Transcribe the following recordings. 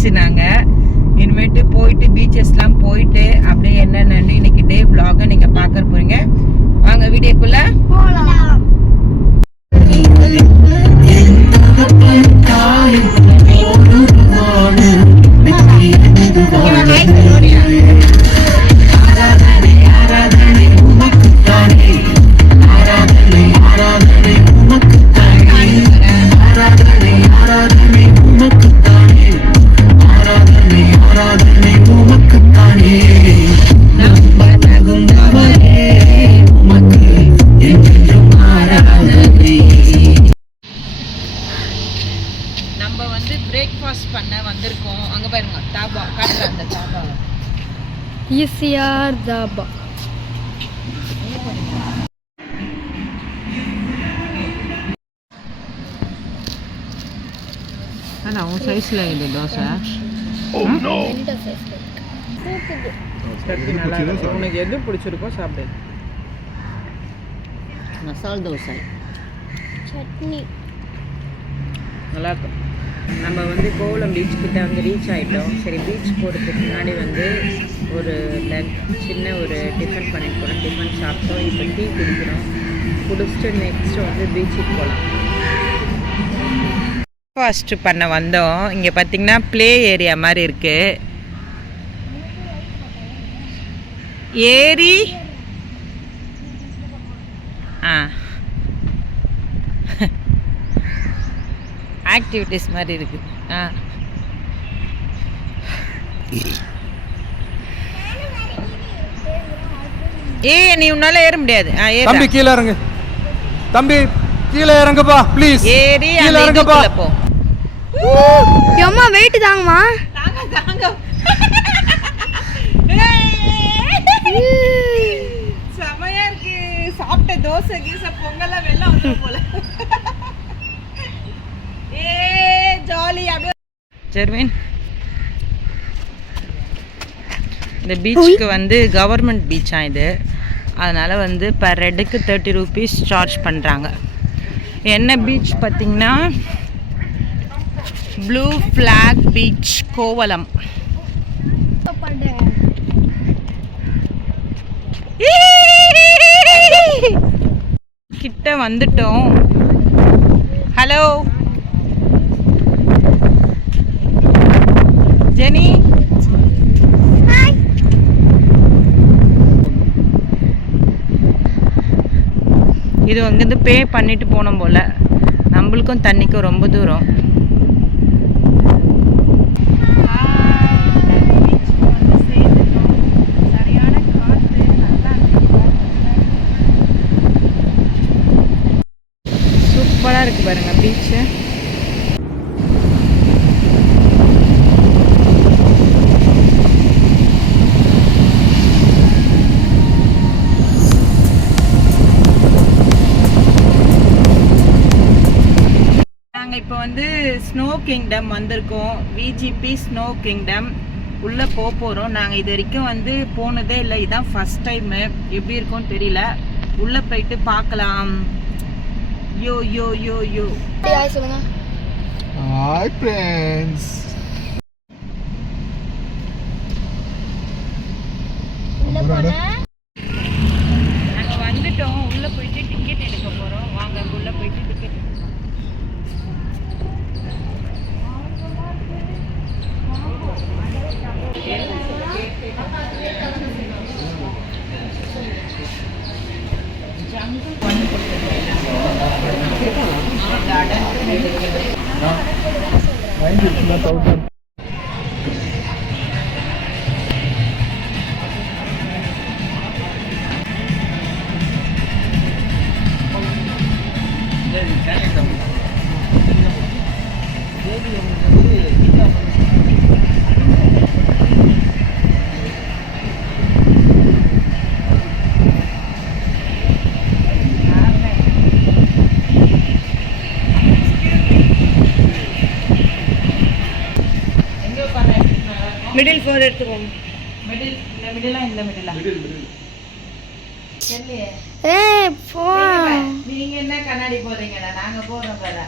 ஆயிடுச்சு. நாங்கள் இனிமேட்டு போயிட்டு பீச்சஸ்லாம் போயிட்டு அப்படியே என்னென்னு இன்னைக்கு டே vlog நீங்கள் பார்க்க போகிறீங்க. வாங்க வீடியோக்குள்ளே போகலாம். ECR தாபா. அண்ணா உன் சைஸில் இது தோசை உனக்கு எது பிடிச்சிருக்கோ சாப்பிடு. மசால் தோசை சட்னி நல்லாயிருக்கும். நம்ம வந்து கோவளம் பீச் கிட்ட வந்து ரீச் ஆகிட்டோம். சரி பீச் போகிறதுக்கு முன்னாடி வந்து ஒரு சின்ன ஒரு டிஃபன் பண்ணிட்டு போனோம். டிஃபன் சாப்பிட்டோம். இப்போ டீ குடிக்கிறோம். குடிச்சிட்டு நெக்ஸ்ட்டு வந்து பீச்சுக்கு போகலாம். ஃபர்ஸ்ட் பண்ண வந்தோம். இங்கே பார்த்திங்கன்னா ப்ளே ஏரியா மாதிரி இருக்குது. ஏரி ஆக்டிவிட்டிஸ் மாதிரி இருக்குது. நீ உன்னால ஏற முடியாது. தம்பி கீழே இறங்கு. தம்பி கீழே இறங்குப்பா ப்ளீஸ். ஏறி கீழே இறங்குப்பா. அம்மா வெயிட் தாங்கம்மா. தாங்க செமையா இருக்கு. சாப்பிட்ட தோசை கீச பொங்கலாம் வெள்ளம் வந்து போல. ஜாலி அப்படியே. ஜெர்வின் இந்த பீச்சுக்கு வந்து கவர்மெண்ட் பீச்சா இது. அதனால் வந்து பர் ஹெட்டுக்கு 30 rupees சார்ஜ் பண்ணுறாங்க. என்ன பீச் பார்த்திங்கன்னா ப்ளூ ஃப்ளாக் பீச் கோவளம். கிட்ட வந்துட்டோம். Hello Jenny. இது அங்கேருந்து பே பண்ணிட்டு போனோம் போல். நம்மளுக்கும் தண்ணிக்கும் ரொம்ப தூரம். சூப்பராக இருக்குது பாருங்கள் பீச்சு. இப்போ வந்து ஸ்னோ கிங்டம் வந்திருக்கோம். விஜிபி ஸ்னோ கிங்டம் உள்ளே போகிறோம். நாங்கள் இது வரைக்கும் வந்து போனதே இல்லை. இதுதான் ஃபஸ்ட் டைமு. எப்படி இருக்கும்னு தெரியல. உள்ளே போயிட்டு பார்க்கலாம். யோ யோ யோ யோ சொல்லுங்க. Hi friends. நாங்கள் வந்துட்டோம். உள்ளே போயிட்டு டிக்கெட் எடுக்க போகிறோம். வாங்க உள்ளே போயிட்டு டிக்கெட் மிடில் ஃபோர் எடுத்துக்கோங்க. மிடில் இந்த மிடிலா இந்த மிடிலா செல்லியே. போ. நீங்க என்ன கண்ணாடி போறீங்கடா? நாங்க போறோம் பாரு.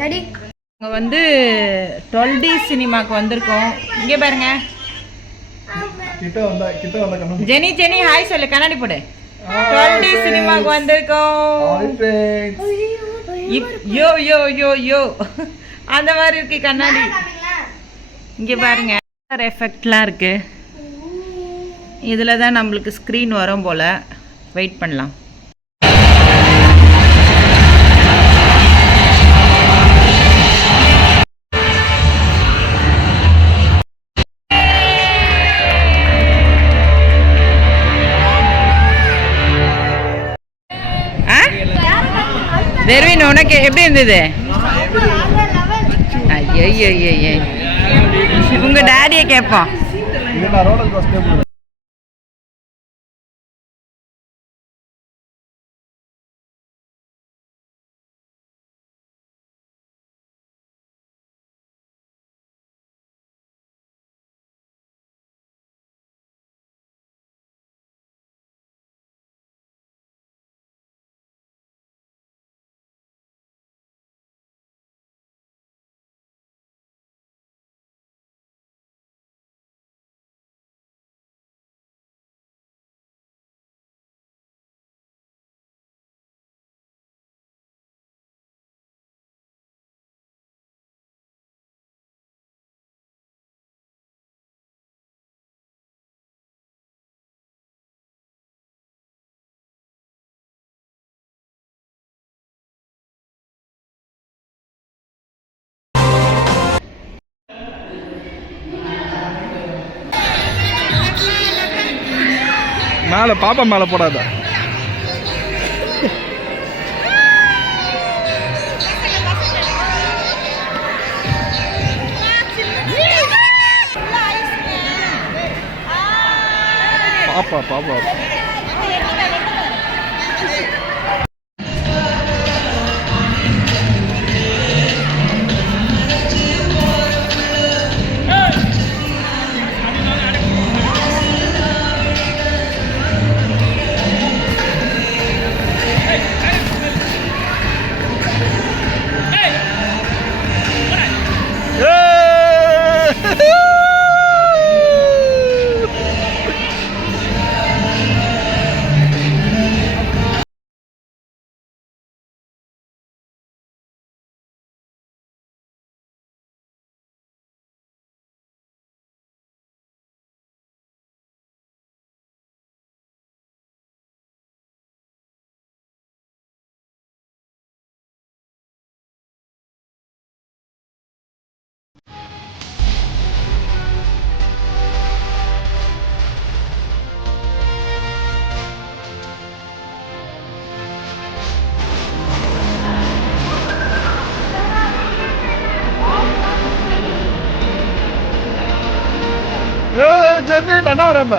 நடி வந்து 12D சினிமாக்கு வந்திருக்கோம். இங்கே பாருங்க. கிட்ட வந்தா கண்ணு. ஜெனி ஜெனி ஹாய் சொல்லு, கண்ணாடி போடு. 12D சினிமாக்கு வந்திருக்கோம். யோ யோ யோ யோ அந்த மாதிரி இருக்கு கண்ணாடி. இங்கே பாருங்க எஃபெக்ட்லாம் இருக்கு. இதில் தான் நம்மளுக்கு ஸ்க்ரீன் வரும் போல். வெயிட் பண்ணலாம். வெர்வின் உனக்கு எப்படி இருந்தது? ஐயோ உங்க டாடியை கேட்போம். மேலே பாப்பா மேலே போடாத. பாப்பா பாப்பா ஜெர்னி என்ன வரம்ப